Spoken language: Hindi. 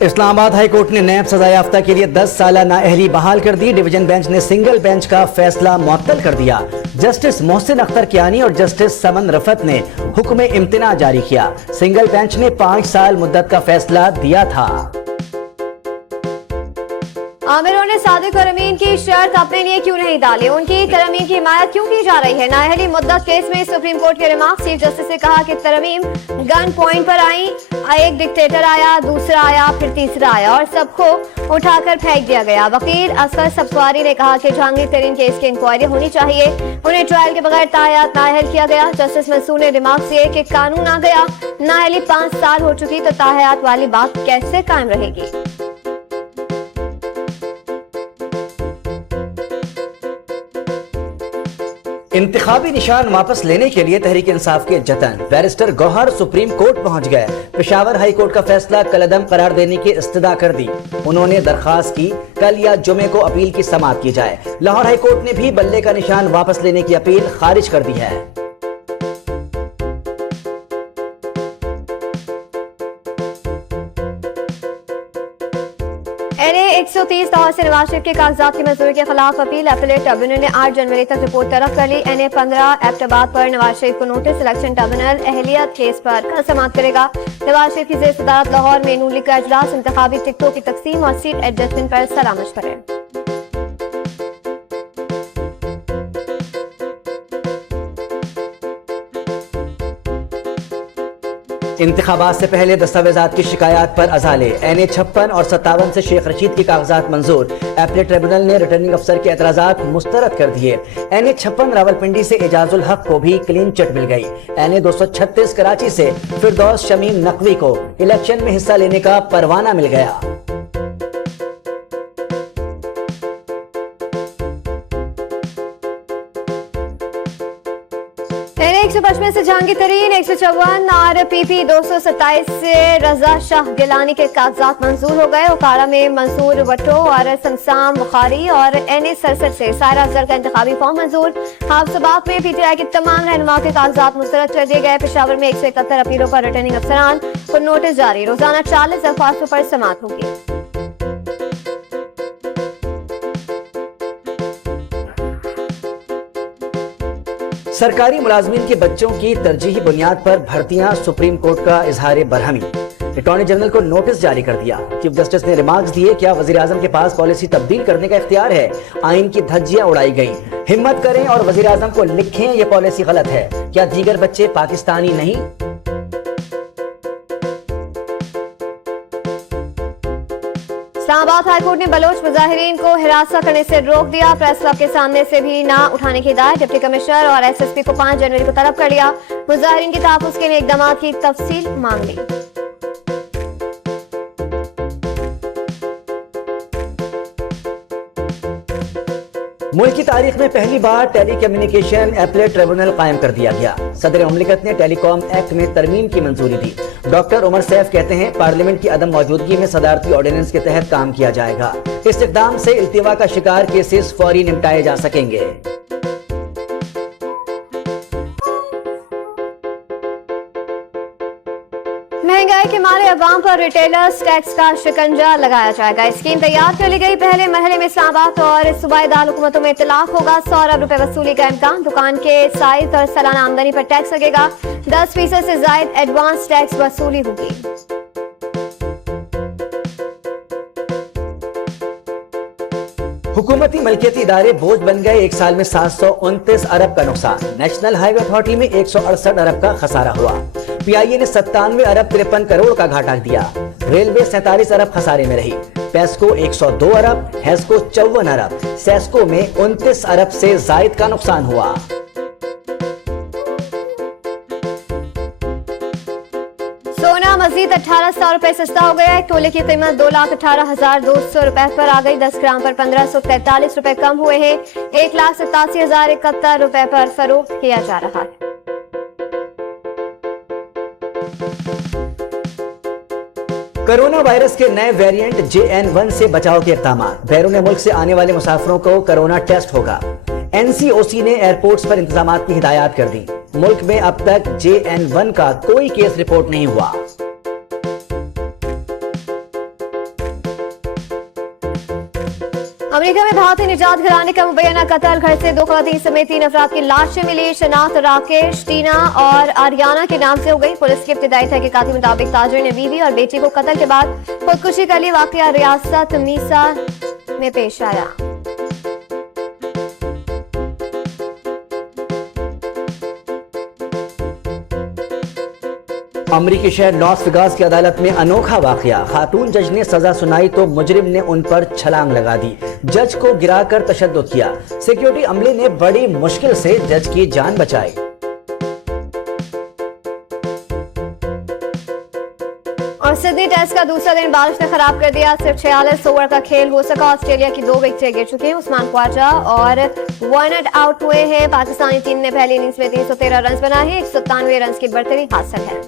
इस्लामाबाद हाई कोर्ट ने नैब सजा याफ्ता के लिए 10 साल नाअहली बहाल कर दी। डिवीजन बेंच ने सिंगल बेंच का फैसला मुअत्तल कर दिया। जस्टिस मोहसिन अख्तर कियानी और जस्टिस समन रफत ने हुक्म इम्तिना जारी किया। सिंगल बेंच ने 5 साल मुद्दत का फैसला दिया था। आमिरों ने सादिक और अमीन की शर्त अपने लिए क्यों नहीं डाली? उनकी तरमीम की हिमायत क्यों की जा रही है? नाअहली मुद्दत केस में सुप्रीम कोर्ट के रिमार्क। चीफ जस्टिस ने कहा कि तरमीम गन पॉइंट पर आई, एक डिक्टेटर आया, दूसरा आया, फिर तीसरा आया और सबको उठाकर फेंक दिया गया। वकील असगर सब्सवारी ने कहा कि जहांगीर तरीन केस की इंक्वायरी होनी चाहिए, उन्हें ट्रायल के बगैर तायात नाअहल किया गया। जस्टिस मंसूर ने रिमार्क दिए कि कानून आ गया, नाअहली 5 साल हो चुकी तो तायात वाली बात कैसे कायम रहेगी? इंतखाबी निशान वापस लेने के लिए तहरीक इंसाफ के जतन। बैरिस्टर गौहर सुप्रीम कोर्ट पहुंच गए। पेशावर हाई कोर्ट का फैसला कलअदम करार देने की इस्तदा कर दी। उन्होंने दरखास्त की कल या जुमे को अपील की समाअत की जाए। लाहौर हाई कोर्ट ने भी बल्ले का निशान वापस लेने की अपील खारिज कर दी है। NA 130 लाहौर से नवाज शरीफ के कागजात की मंजूरी के खिलाफ अपील। अपीलेट ट्रिब्यूनल ने 8 जनवरी तक रिपोर्ट तलब कर ली। NA 15 एबटाबाद पर नवाज शरीफ को नोटिस। इलेक्शन ट्रिब्यूनल अहलियत केस पर कल समाअत करेगा। नवाज शरीफ की ज़ेर-ए-सदारत लाहौर में नून लीग का इजलास। इंतखाबी टिकटों की तकसीम और सीट एडजस्टमेंट पर सलाह मशवरे। इंतखाबात से पहले दस्तावेजात की शिकायत पर अजाले। NA 56 और 57 से शेख रशीद के कागजात मंजूर। अपीलेट ट्रिब्यूनल ने रिटर्निंग अफसर के एतराजात मुस्तरद कर दिए। NA 56 रावलपिंडी से एजाजुल हक को भी क्लीन चिट मिल गई। NA 236 कराची से फिरदौस शमीम नकवी को इलेक्शन में हिस्सा लेने का परवाना मिल गया। NA 155 से जहांगीर तरीन, 154 और PP 227 से रजा शाह गिलानी के कागजात मंजूर हो गए। उकाड़ा में मंसूर वट्टो और समसाम बुखारी और NA 67 से सायरा अफजल का इंतखाबी फॉर्म मंजूर। हाफसाबाद में PTI के तमाम रहनुमाओं के कागजात मुस्तरद कर दिए गए। पेशावर में 171 अपीलों पर रिटर्निंग अफसरान को नोटिस जारी। रोजाना 40 दरख्वास्तों पर समाअत होगी। सरकारी मुलाजमीन के बच्चों की तरजीही बुनियाद पर भर्तियां। सुप्रीम कोर्ट का इजहार बरहमी। अटॉर्नी जनरल को नोटिस जारी कर दिया। चीफ जस्टिस ने रिमार्क्स दिए, क्या वजीर आजम के पास पॉलिसी तब्दील करने का इख्तियार है? आइन की धज्जियां उड़ाई गई। हिम्मत करें और वजीर आजम को लिखें ये पॉलिसी गलत है। क्या दीगर बच्चे पाकिस्तानी नहीं? इस्लामाबाद हाईकोर्ट ने बलोच मुजाहिरीन को हिरासत करने से रोक दिया। प्रेस क्लब के सामने से भी ना उठाने की हिदायत। डिप्टी कमिश्नर और SSP को 5 जनवरी को तलब कर लिया। मुजाहिरीन के तहफ्फुज़ के लिए इक़दाम की तफसील मांग ली। मुल्क की तारीख में पहली बार टेली कम्युनिकेशन अपीलेट ट्रिब्यूनल कायम कर दिया गया। सदर मुमलिकत ने टेलीकॉम एक्ट में तरमीम की मंजूरी दी। डॉक्टर उमर सैफ कहते हैं, पार्लियामेंट की अदम मौजूदगी में सदारती ऑर्डिनेंस के तहत काम किया जाएगा। इस इक़दाम से इल्तिवा का शिकार केसेस फौरी निपटाए जा सकेंगे। महंगाई के मारे अवाम पर रिटेलर्स टैक्स का शिकंजा लगाया जाएगा। स्कीम तैयार कर ली गई। पहले मरहले में इस्लामाबाद और सूबाई दार हुकूमतों में इतलाक होगा। 100 अरब रुपए वसूली का इम्कान। दुकान के साइज और सालाना आमदनी पर टैक्स लगेगा। 10% से जायद एडवांस टैक्स वसूली होगी। हुकूमती मलकियती इदारे बोझ बन गए। 1 साल में 729 अरब का नुकसान। नेशनल हाईवे अथॉरिटी में 168 अरब का खसारा हुआ। PIA ने 97 अरब 53 करोड़ का घाटा दिया। रेलवे 47 अरब खसारे में रही। पेस्को 102 अरब, हेस्को 54 अरब, सेस्को में 29 अरब से जायद का नुकसान हुआ। सोना मजीद 1800 रुपए सस्ता हो गया है। तोले की कीमत 2,18,200 रुपए पर आ गई। 10 ग्राम पर 1543 रुपए कम हुए हैं। 1,87,071 रुपए पर फरोख्त किया जा रहा है। कोरोना वायरस के नए वेरिएंट JN1 से बचाव के इक़दाम। बैरून मुल्क से आने वाले मुसाफिरों को कोरोना टेस्ट होगा। NCOC ने एयरपोर्ट्स पर इंतजामात की हिदायत कर दी। मुल्क में अब तक JN1 का कोई केस रिपोर्ट नहीं हुआ। अमेरिका में भारतीय निजात घराने का मुबैना कत्ल, घर से 2 खवातीन समेत 3 अफराद की लाशें मिली। शनाख्त राकेश, टीना और आर्याना के नाम से हो गई। पुलिस की इब्तिदाई तहकीकात के मुताबिक ताजिर ने बीवी और बेटी को कत्ल के बाद खुदकुशी कर ली। वाकया रियासत मीसा में पेश आया। अमरीकी शहर लॉस वेगास की अदालत में अनोखा वाकया। खातून जज ने सजा सुनाई तो मुजरिम ने उन पर छलांग लगा दी। जज को गिराकर तशद्दुद किया। सिक्योरिटी अमले ने बड़ी मुश्किल से जज की जान बचाई। और सिडनी टेस्ट का दूसरा दिन बारिश ने खराब कर दिया। सिर्फ 46 ओवर का खेल हो सका। ऑस्ट्रेलिया की 2 विकेटें गिर चुकी हैं। उस्मान ख्वाजा और 1 नॉट आउट हुए हैं। पाकिस्तानी टीम ने पहली इनिंग्स में 313 रन बनाए हैं। 197 रन की बढ़तरी हासिल है।